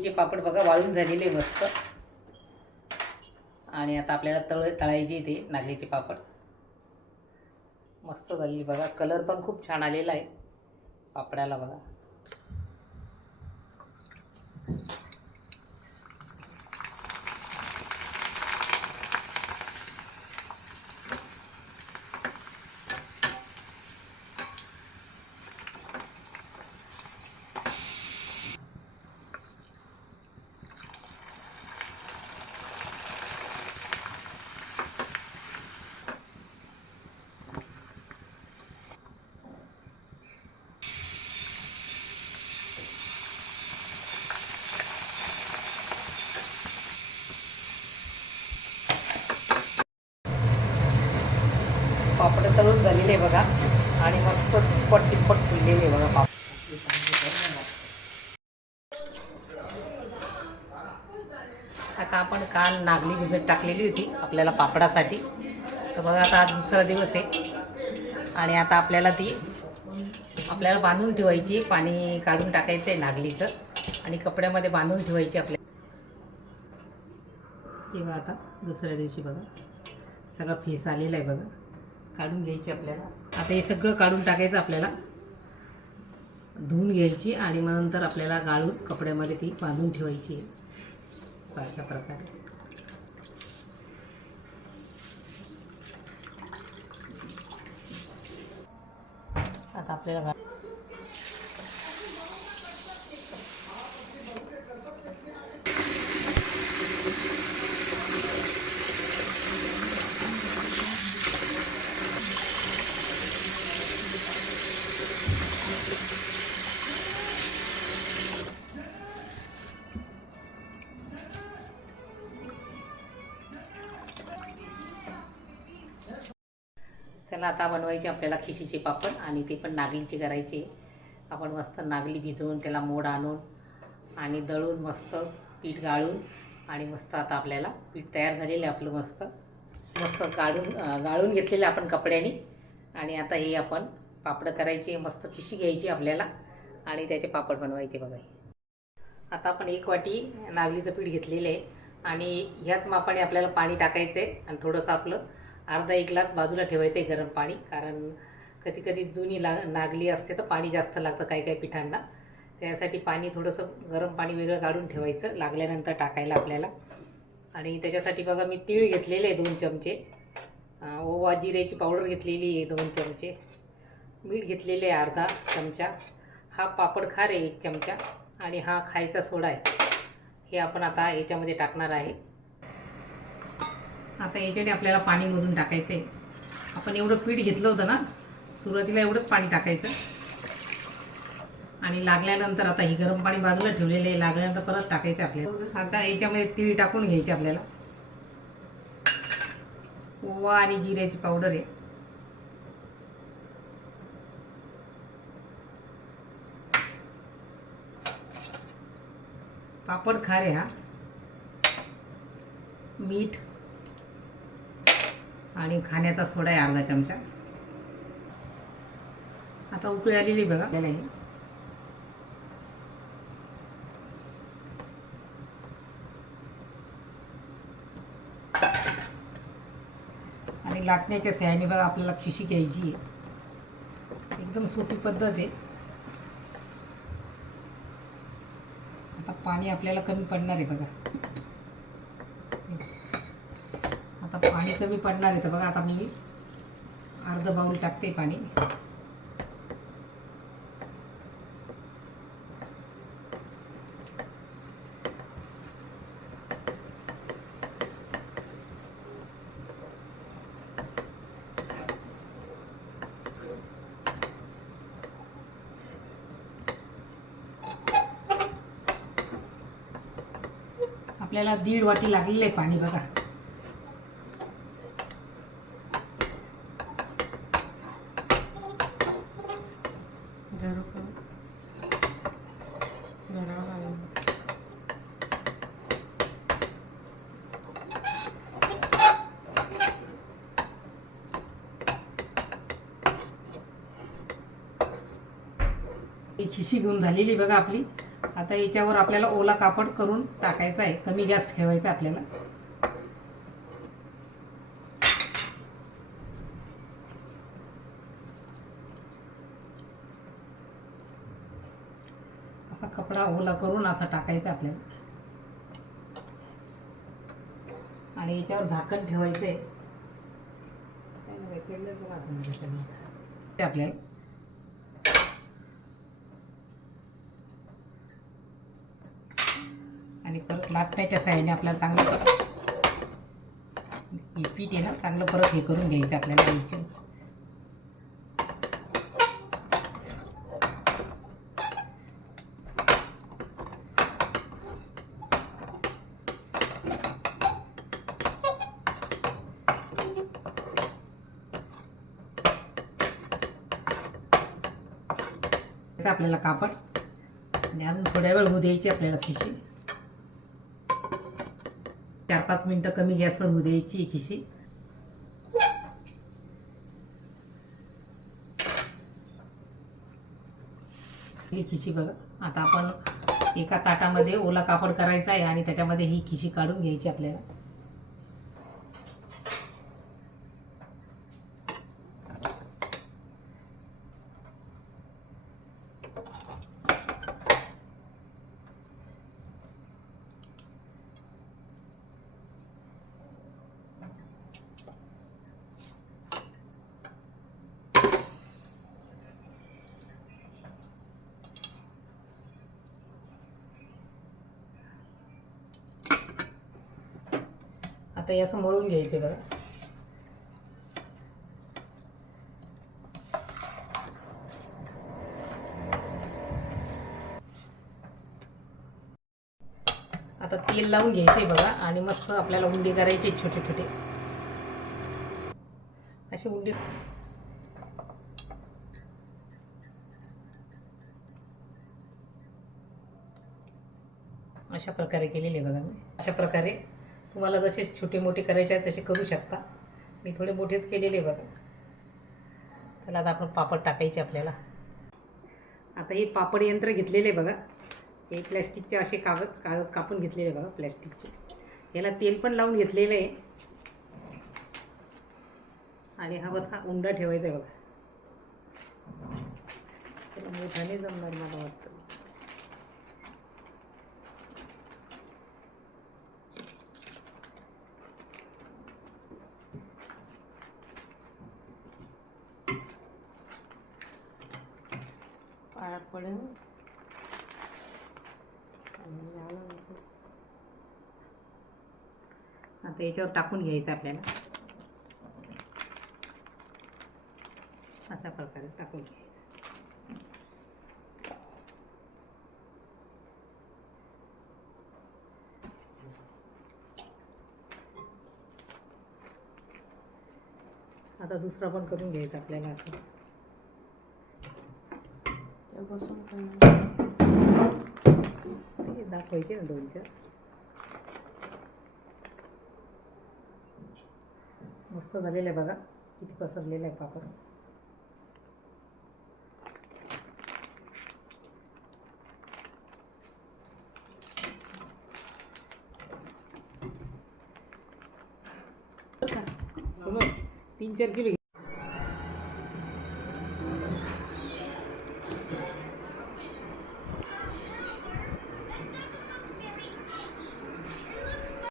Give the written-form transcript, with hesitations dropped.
चे पापड बघा वाळून झालेले मस्त. आणि आता आपल्याला तळायचे ते नागलीचे पापड. मस्त झाली बघा. कलर पण खूप छान आलेला आहे पापडाला बघा. पापड तळून झालेले बघा आणि मस्त तिप्पट फुललेले बघा पापड. आता आपण काल नागली भिजत टाकलेली होती आपल्याला पापडासाठी. तर बघा आता आज दुसरा दिवस आहे आणि आता आपल्याला बांधून ठेवायची. पाणी काढून टाकायचं आहे नागलीचं आणि कपड्यामध्ये बांधून ठेवायची आपल्याला. तेव्हा आता दुसऱ्या दिवशी बघा सगळा फेस आलेला आहे बघा. काढून घ्यायची आपल्याला. आता हे सगळं काढून टाकायचं आपल्याला. धुवून घ्यायची आणि मग नंतर आपल्याला गाळून कपड्यामध्ये ती बांधून ठेवायची अशा प्रकारे. आता आपल्याला चला आता बनवायचे आपल्याला खिशीचे पापड आणि ते पण नागलीचे करायचे. आपण मस्त नागली भिजवून त्याला मोड आणून आणि दळून मस्त पीठ गाळून आणि मस्त आता आपल्याला पीठ तयार झालेलं आहे आपलं. मस्त मस्त गाळून घेतलेलं आपण कपड्याने. आणि आता हे आपण पापड करायचे. मस्त खिशी घ्यायची आपल्याला आणि त्याचे पापड बनवायचे बघा. आता आपण 1 वाटी नागलीचं पीठ घेतलेलं आहे आणि ह्याच मापाने आपल्याला पाणी टाकायचं आहे आणि थोडंसं आपलं अर्धा 1 ग्लास बाजूला ठेवायचं आहे गरम पाणी. कारण कधी कधी जुनी नागली असते तर पाणी जास्त लागतं काही काही पिठांना. त्यासाठी पाणी थोडंसं गरम पाणी वेगळं काढून ठेवायचं लागल्यानंतर टाकायला आपल्याला. आणि त्याच्यासाठी बघा मी तीळ घेतलेले आहे 2 चमचे. ओवा जिऱ्याची पावडर घेतलेली आहे 2 चमचे. मीठ घेतलेले आहे अर्धा चमचा. हा पापड खार आहे 1 चमचा आणि हा खायचा सोडा आहे. हे आपण आता याच्यामध्ये टाकणार आहे. आता याच्याने आपल्याला पाणी मोजून टाकायचं आहे. आपण एवढं पीठ घेतलं होतं ना सुरुवातीला एवढंच पाणी टाकायचं आणि लागल्यानंतर आता ही गरम पाणी बाजूला ठेवलेलं आहे. लागल्यानंतर परत टाकायचं आपल्याला. आता याच्यामध्ये तीळ टाकून घ्यायचे आपल्याला. ओवा आणि जिऱ्याची पावडर आहे. पापड खार आहे हा. मीठ आणि खाण्याचा सोडा आहे अर्धा चमचा. आता उकळी आलेली बघा आपल्याला ही. आणि लाटण्याच्या सहाय्याने बघा आपल्याला खिशी घ्यायची आहे. एकदम सोपी पद्धत आहे. आता पाणी आपल्याला कमी पडणार आहे बघा. आता पाणी कमी पडणार आहे तर बघा आता मी अर्धा बाउल टाकते पाणी. आपल्याला 1.5 वाटी लागलेलं आहे पाणी बघा. खिशी घेऊन झालेली बघा आपली. आता याच्यावर आपल्याला ओला कापड करून टाकायचा आहे, कमी गॅस ठेवायचा आहे आपल्याला. असा कपडा ओला करून असा टाकायचा आपल्याला आणि याच्यावर झाकण ठेवायचं आहे. आपल्याला आणि परत लाटण्याच्या साहाय्याने आपल्याला चांगलं पीठ आहे ना चांगलं परत हे करून घ्यायचं आपल्याला. आपल्याला कापड आणि अजून थोड्या वेळ होऊ द्यायची आपल्याला खिशी. 4-5 मिनटं कमी गॅसवर होऊ द्यायची खिशी. ही खिशी बघा. आता आपण एका ताटामध्ये ओला कापड करायचा आहे आणि त्याच्यामध्ये ही खिशी काढून घ्यायची आपल्याला. आता हे असं मळून घ्यायचे बघा. आता तेल लावून घ्यायचे बघा आणि मस्त आपल्याला उंडे करायचे छोटे छोटे असे उंडे. अशा प्रकारे केलेले बघा मी. अशा प्रकारे तुम्हाला जसे छोटे मोठे करायचे आहेत तसे करू शकता. मी थोडे मोठेच केलेले बघा. चला आता आपण पापड टाकायचे आपल्याला. आता हे पापड यंत्र घेतलेले बघा. हे प्लॅस्टिकचे असे कागद कापून घेतलेले बघा प्लॅस्टिकचे. याला तेल पण लावून घेतलेलं आहे आणि हा बसा उंडा ठेवायचा आहे बघा. त्याला मोठाने जमणार मला वाटतं. पाया पडेल. आता याच्यावर टाकून घ्यायचं आपल्याला. अशा प्रकारे टाकून घ्यायचं. आता दुसरा पण करून घ्यायचा आपल्याला. असं दाखवायचे ना 2-4. मस्त झालेलं आहे बघा. किती पसरलेलं आहे पापड. सुनो 3-4 किलो